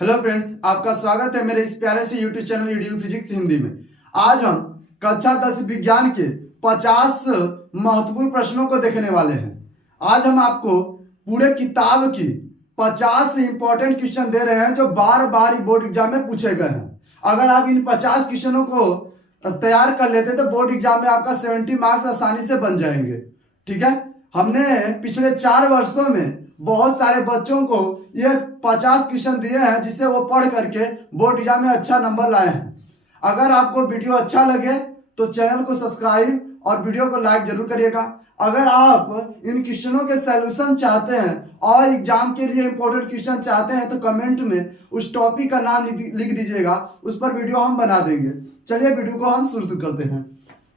Hello friends, आपका स्वागत है मेरे इस प्यारे से YouTube channel YouTube physics Hindi में। आज हम कक्षा 10 विज्ञान के 50 महत्वपूर्ण प्रश्नों को देखने वाले हैं। आज हम आपको पूरे किताब की 50 इंपॉर्टेंट क्वेश्चन दे रहे हैं जो बार बार बोर्ड एग्जाम में पूछे गए हैं। अगर आप इन 50 क्वेश्चनों को तैयार कर लेते तो बोर्ड एग्जाम में आपका 70 मार्क्स आसानी से बन जाएंगे। ठीक है, हमने पिछले 4 वर्षों में बहुत सारे बच्चों को ये 50 क्वेश्चन दिए हैं जिससे वो पढ़ करके बोर्ड एग्जाम में अच्छा नंबर लाए हैं। अगर आपको वीडियो अच्छा लगे तो चैनल को सब्सक्राइब और वीडियो को लाइक जरूर करिएगा। अगर आप इन क्वेश्चनों के सॉल्यूशन चाहते हैं और एग्जाम के लिए इंपॉर्टेंट क्वेश्चन चाहते हैं तो कमेंट में उस टॉपिक का नाम लिख दीजिएगा, उस पर वीडियो हम बना देंगे। चलिए वीडियो को हम शुरू करते हैं।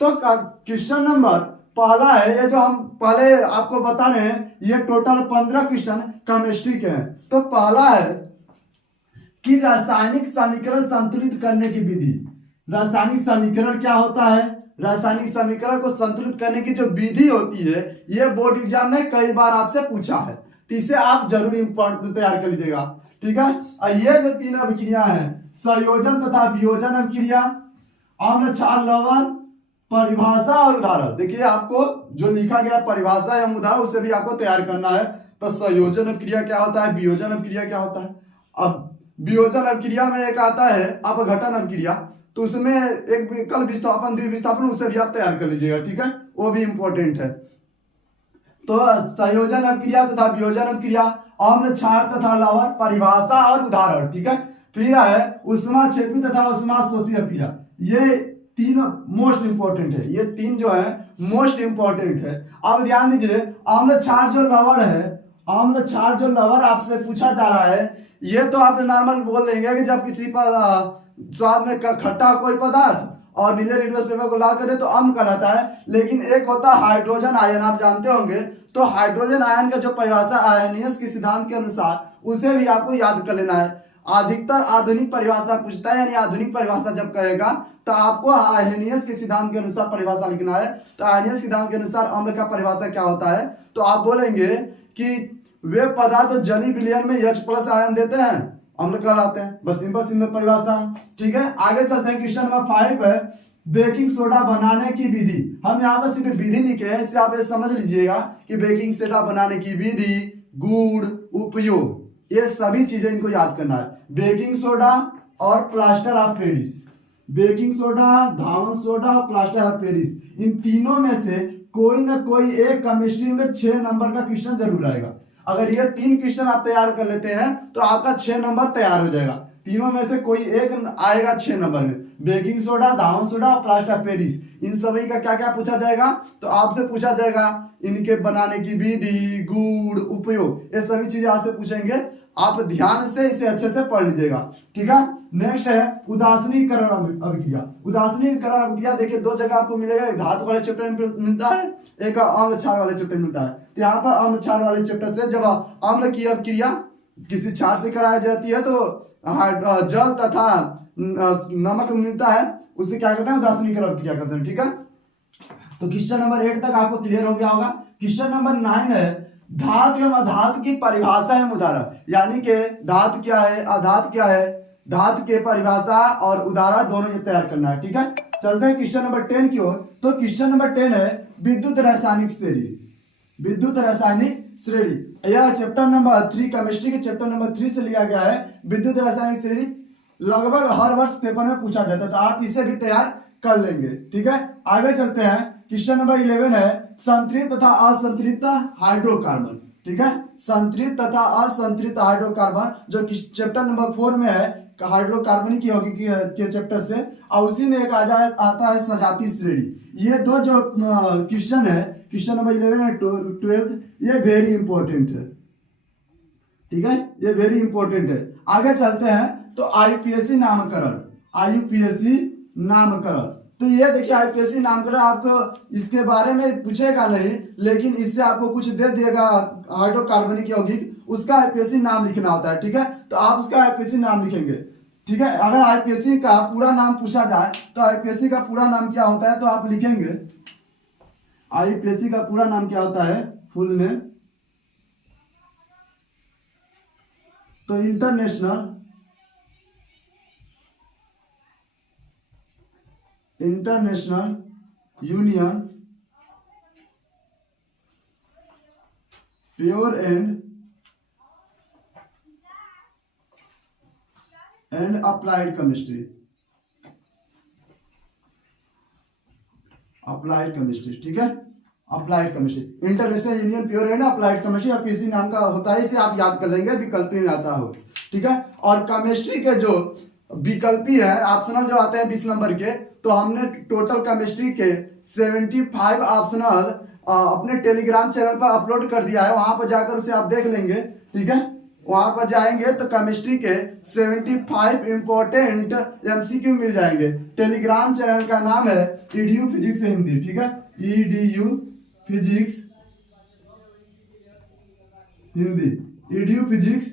तो क्वेश्चन नंबर पहला है, ये जो हम पहले आपको बता रहे हैं, ये टोटल 15 क्वेश्चन केमिस्ट्री के हैं। तो पहला है कि रासायनिक समीकरण संतुलित करने की विधि। रासायनिक समीकरण क्या होता है? रासायनिक समीकरण को संतुलित करने की जो विधि होती है ये बोर्ड एग्जाम में कई बार आपसे पूछा है, तो इसे आप जरूर इंपॉर्टेंट तैयार कर लीजिएगा। ठीक है, और ये जो 3 अभिक्रिया है, संयोजन तथा वियोजन अभिक्रिया, अम्ल क्षार लवण, परिभाषा और उदाहरण। देखिए आपको जो लिखा गया परिभाषा एवं उदाहरण उसे भी आपको तैयार करना है। तो संयोजन अभिक्रिया क्या होता है, वियोजन अभिक्रिया क्या होता है। अब वियोजन अभिक्रिया में एक आता है अपघटन अभिक्रिया, तो उसमें एक विकल्प विस्थापन द्विविस्थापन, उसे भी आप तैयार कर लीजिएगा। ठीक है, वो भी इंपॉर्टेंट है। तो संयोजन अभिक्रिया तथा वियोजन अभिक्रिया, अम्ल क्षार तथा लवण, परिभाषा और उदाहरण। ठीक है, फिर है ऊष्माक्षेपी तथा ऊष्माशोषी अभिक्रिया। ये 3 मोस्ट इंपॉर्टेंट है, ये 3 जो है मोस्ट इंपॉर्टेंट है। अब ध्यान दीजिए, अम्ल क्षार जो लवण है, अम्ल क्षार जो लवण आपसे पूछा जा रहा है, ये तो आप नॉर्मल बोल देंगे कि जब किसी पर स्वाद में खट्टा कोई पदार्थ और नीले लिटमस पेपर को लाल कर दे तो अम्ल कहलाता है। लेकिन एक होता है हाइड्रोजन आयन, आप जानते होंगे। तो हाइड्रोजन आयन का जो परिभाषा आयनियस के सिद्धांत के अनुसार उसे भी आपको याद कर लेना है। अधिकतर आधुनिक परिभाषा पूछता है, यानी आधुनिक परिभाषा जब कहेगा तो आपको आयनियस के सिद्धांत के अनुसार परिभाषा लिखना है। तो आयनियस सिद्धांत के अनुसार अम्ल का परिभाषा क्या होता है, तो आप बोलेंगे कि वे पदार्थ जलीय विलयन में H+ आयन देते हैं, अम्ल कहलाते हैं। बस सिंपल परिभाषा। ठीक है, आगे चलते हैं। क्वेश्चन नंबर 5 है बेकिंग सोडा बनाने की विधि। हम यहाँ पर सिर्फ विधि लिखे हैं, इससे आप ये समझ लीजिएगा कि बेकिंग सोडा बनाने की विधि, गुण, उपयोग, ये सभी चीजें इनको याद करना है। बेकिंग सोडा और plaster of Paris, baking soda, Dhawan soda और प्लास्टर ऑफ पेरिस, इन तीनों में से कोई ना कोई एक केमिस्ट्री में 6 नंबर का क्वेश्चन जरूर आएगा। अगर ये 3 क्वेश्चन आप तैयार कर लेते हैं तो आपका 6 नंबर तैयार हो जाएगा। तीनों में से कोई एक आएगा 6 नंबर में। बेकिंग सोडा, धावन सोडा और प्लास्टर ऑफ पेरिस, इन सभी का क्या क्या पूछा जाएगा, तो आपसे पूछा जाएगा इनके बनाने की विधि, गुण, उपयोग, ये सभी चीजें आपसे पूछेंगे। आप ध्यान से इसे अच्छे से पढ़ लीजिएगा। ठीक है, नेक्स्ट है उदासीनीकरण अभिक्रिया। उदासीनीकरण अभिक्रिया देखिए 2 जगह आपको मिलेगा, धातु वाले चैप्टर में मिलता है, एक अम्ल क्षार वाले चैप्टर में मिलता है। तो यहाँ पर अम्ल क्षार वाले चैप्टर से जब अम्ल की अभिक्रिया किसी क्षार से कराई जाती है तो जल तथा नमक मिलता है, उसे क्या कहते हैं, उदासीनीकरण अभिक्रिया कहते हैं। ठीक है, तो क्वेश्चन नंबर 8 तक आपको क्लियर हो गया होगा। क्वेश्चन नंबर 9 है धातु एवं अधातु की परिभाषा एवं उदाहरण। यानी कि धातु क्या है, अधातु क्या है, धातु के परिभाषा और उदाहरण दोनों ये तैयार करना है। ठीक है, चलते हैं क्वेश्चन नंबर 10 की ओर। तो क्वेश्चन नंबर 10 है विद्युत रासायनिक श्रेणी। विद्युत रासायनिक श्रेणी, यह चैप्टर नंबर 3 केमिस्ट्री के चैप्टर नंबर 3 से लिया गया है। विद्युत रासायनिक श्रेणी लगभग हर वर्ष पेपर में पूछा जाता है, तो आप इसे भी तैयार कर लेंगे। ठीक है, आगे चलते हैं। क्वेश्चन नंबर 11 है संतृप्त तथा असंतृप्त हाइड्रोकार्बन। ठीक है, संतृप्त तथा असंतृप्त हाइड्रोकार्बन जो चैप्टर नंबर 4 में है, हाइड्रोकार्बनिक यौगिक के चैप्टर से, और उसी में एक आता है सजातीय श्रेणी। ये 2 जो क्वेश्चन है, क्वेश्चन नंबर 11 और 12, ये वेरी इंपॉर्टेंट है। ठीक है, ये वेरी इंपॉर्टेंट है। आगे चलते हैं। तो आईपीएससी नामकरण, आईपीएससी नामकरण, तो ये देखिए आईपीएससी नामकरण आपको इसके बारे में पूछेगा नहीं, लेकिन इससे आपको कुछ दे देगा हाइड्रोकार्बनिक यौगिक, उसका आईपीएससी नाम लिखना होता है। ठीक है, तो आप उसका आईपीएससी नाम लिखेंगे। ठीक है, अगर आईपीएससी का पूरा नाम पूछा जाए तो आईपीएससी का पूरा नाम क्या होता है, तो आप लिखेंगे आईपीएससी का पूरा नाम क्या होता है, फुल नेम। तो international international union pure and applied chemistry, applied chemistry, ठीक है, applied chemistry, international union pure and applied chemistry, आप इसी नाम का होता है, इसे आप याद कर लेंगे विकल्पी में आता हो, ठीक है। और केमिस्ट्री के जो विकल्पी है ऑप्शनल जो आते हैं 20 नंबर के, तो हमने टोटल केमिस्ट्री के 75 ऑप्शनल अपने टेलीग्राम चैनल पर अपलोड कर दिया है, वहां पर जाकर उसे आप देख लेंगे, ठीक है। वहां पर जाएंगे तो केमिस्ट्री के 75 इंपॉर्टेंट एमसीक्यू मिल जाएंगे। टेलीग्राम चैनल का नाम है ईडीयू फिजिक्स हिंदी, ठीक है, EDU physics Hindi, EDU physics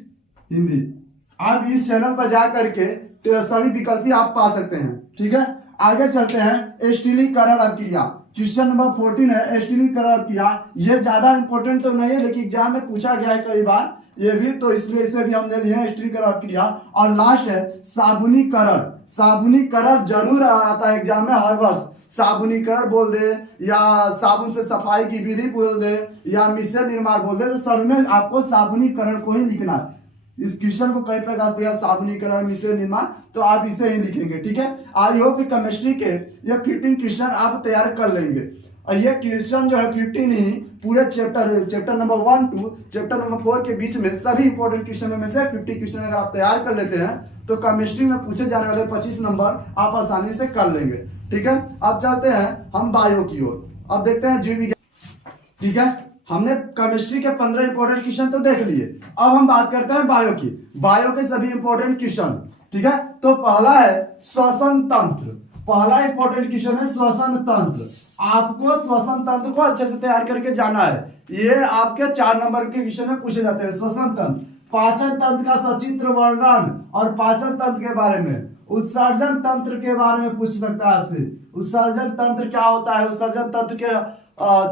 Hindi. आप इस चैनल पर जा करके सभी विकल्प आप पा सकते हैं, ठीक है। आगे चलते हैं स्टीलीकरण अभिक्रिया, क्वेश्चन नंबर 14 है स्टीलीकरण अभिक्रिया। ये ज्यादा इंपॉर्टेंट तो नहीं है लेकिन एग्जाम में पूछा गया है कई बार ये भी, तो इसलिए इसे भी हमने लिया स्टीलीकरण अभिक्रिया। और लास्ट है साबुनीकरण, साबुनीकरण जरूर आता है एग्जाम में हर वर्ष, साबुनीकरण बोल दे या साबुन से सफाई की विधि बोल दे या मिश्रण निर्माण बोल दे, तो सब में आपको साबुनीकरण को ही लिखना है। इस क्वेश्चन को कई प्रकार से साबुनीकरण मिश्रण निर्माण, तो आप इसे ही लिखेंगे, ठीक है। आई होप कि केमिस्ट्री के ये 15 क्वेश्चन आप तैयार कर लेंगे। और ये क्वेश्चन जो है 15 ही पूरे chapter number 1 to chapter number 4 के बीच में सभी इंपॉर्टेंट क्वेश्चन में से 50 क्वेश्चन अगर आप तैयार कर लेते हैं तो केमिस्ट्री में पूछे जाने वाले 25 नंबर आप आसानी से कर लेंगे, ठीक है। अब चलते हैं हम बायो की ओर, अब देखते हैं जीव विज्ञान, ठीक है। हमने केमिस्ट्री के 15 इंपॉर्टेंट क्वेश्चन तो देख लिए, अब हम बात करते हैं बायो की, बायो के सभी इंपॉर्टेंट क्वेश्चन, ठीक है। तो पहला है श्वसन तंत्र, पहला इंपॉर्टेंट क्वेश्चन है श्वसन तंत्र। आपको श्वसन तंत्र को अच्छे से तैयार करके जाना है, ये आपके 4 नंबर के क्वेश्चन में पूछे जाते हैं। श्वसन तंत्र, पाचन तंत्र का सचित्र वर्णन और पाचन तंत्र के बारे में, उत्सर्जन तंत्र के बारे में पूछ सकता है आपसे, उत्सर्जन तंत्र क्या होता है, उत्सर्जन तंत्र के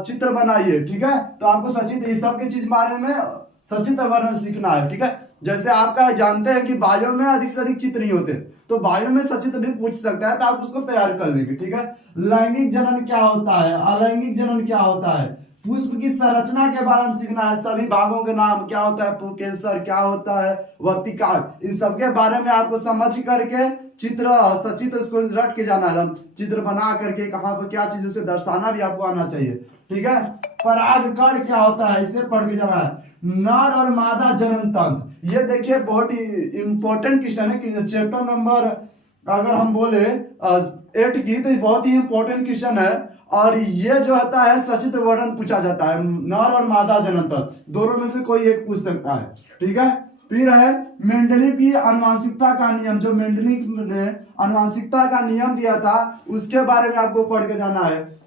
चित्र बनाइए, ठीक है। तो आपको सचित्र इस सब की चीज बारे में सचित्र वर्णन सीखना है, ठीक है। जैसे आपका जानते हैं कि बायो में अधिक से अधिक चित्र नहीं होते, तो बायो में सचित्र भी पूछ सकता है, तो आप उसको तैयार कर लेंगे, ठीक है। लैंगिक जनन क्या होता है, अलैंगिक जनन क्या होता है, पुष्प की संरचना के बारे में सीखना है, सभी भागों के नाम क्या होता है, पुंकेसर क्या होता है, वर्तिकाल, इन सब के बारे में आपको समझ करके चित्र सचित्र उसको रट के जाना है, चित्र बना करके कहाँ पर क्या चीज उसे दर्शाना भी आपको आना चाहिए, ठीक है। परागकण क्या होता है इसे पढ़ के जाना है। नर और मादा जनन तंत्र, ये देखिए बहुत ही इंपॉर्टेंट क्वेश्चन है कि चैप्टर नंबर अगर हम बोले 8 की, तो बहुत ही इंपॉर्टेंट क्वेश्चन है। और ये जो होता है सचित्र वर्णन पूछा जाता है, नर और मादा जनन तंत्र दोनों में से कोई एक पूछ सकता है, ठीक है। फिर है मेंडलीव आनुवंशिकता का नियम, जो मेंडलीव ने आनुवंशिकता का नियम दिया था उसके बारे में आपको पढ़ के जाना है।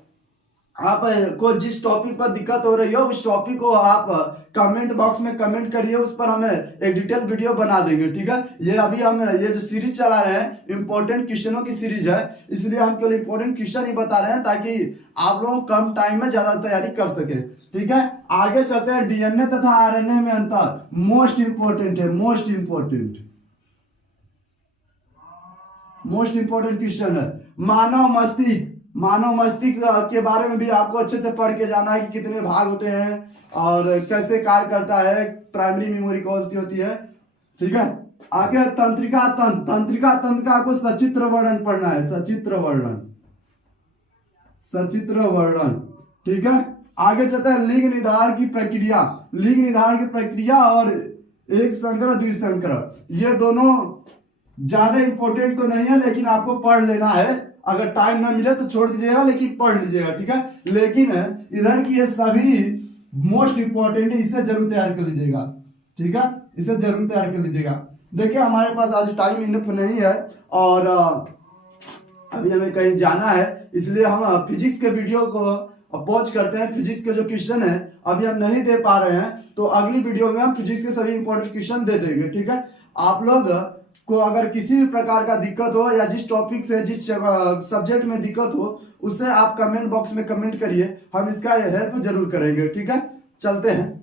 आप को जिस टॉपिक पर दिक्कत हो रही हो उस टॉपिक को आप कमेंट बॉक्स में कमेंट करिए, उस पर हमें एक डिटेल वीडियो बना देंगे, ठीक है। ये अभी हम ये जो सीरीज चला रहे हैं इंपॉर्टेंट क्वेश्चनों की सीरीज है, इसलिए हम केवल इंपॉर्टेंट क्वेश्चन ही बता रहे हैं ताकि आप लोग कम टाइम में ज्यादा तैयारी कर सके, ठीक है। आगे चलते हैं डीएनए तथा आरएनए में अंतर, मोस्ट इंपॉर्टेंट है, मोस्ट इंपॉर्टेंट क्वेश्चन है। मानव मस्तिष्क, मानव मस्तिष्क के बारे में भी आपको अच्छे से पढ़ के जाना है कि कितने भाग होते हैं और कैसे कार्य करता है, प्राइमरी मेमोरी कौन सी होती है, ठीक है। आगे तंत्रिका तंत्र, तंत्रिका तंत्र का आपको सचित्र वर्णन पढ़ना है, सचित्र वर्णन, ठीक है। आगे चलते हैं लिंग निर्धारण की प्रक्रिया, लिंग निर्धारण की प्रक्रिया और एक संकर द्विसंकर, ये दोनों ज्यादा इंपॉर्टेंट तो नहीं है लेकिन आपको पढ़ लेना है, अगर टाइम ना मिले तो छोड़ दीजिएगा लेकिन पढ़ लीजिएगा, ठीक है। लेकिन इधर की ये सभी मोस्ट इंपॉर्टेंट है, इसे जरूर तैयार कर लीजिएगा, ठीक है, इसे जरूर तैयार कर लीजिएगा। देखिए हमारे पास आज टाइम इनफ नहीं है और अभी हमें कहीं जाना है, इसलिए हम फिजिक्स के वीडियो को पॉज करते हैं। फिजिक्स के जो क्वेश्चन है अभी हम नहीं दे पा रहे हैं, तो अगली वीडियो में हम फिजिक्स के सभी इंपॉर्टेंट क्वेश्चन दे देंगे, ठीक है। आप लोग को अगर किसी भी प्रकार का दिक्कत हो या जिस टॉपिक से जिस सब्जेक्ट में दिक्कत हो उससे आप कमेंट बॉक्स में कमेंट करिए, हम इसका हेल्प जरूर करेंगे, ठीक है। चलते हैं।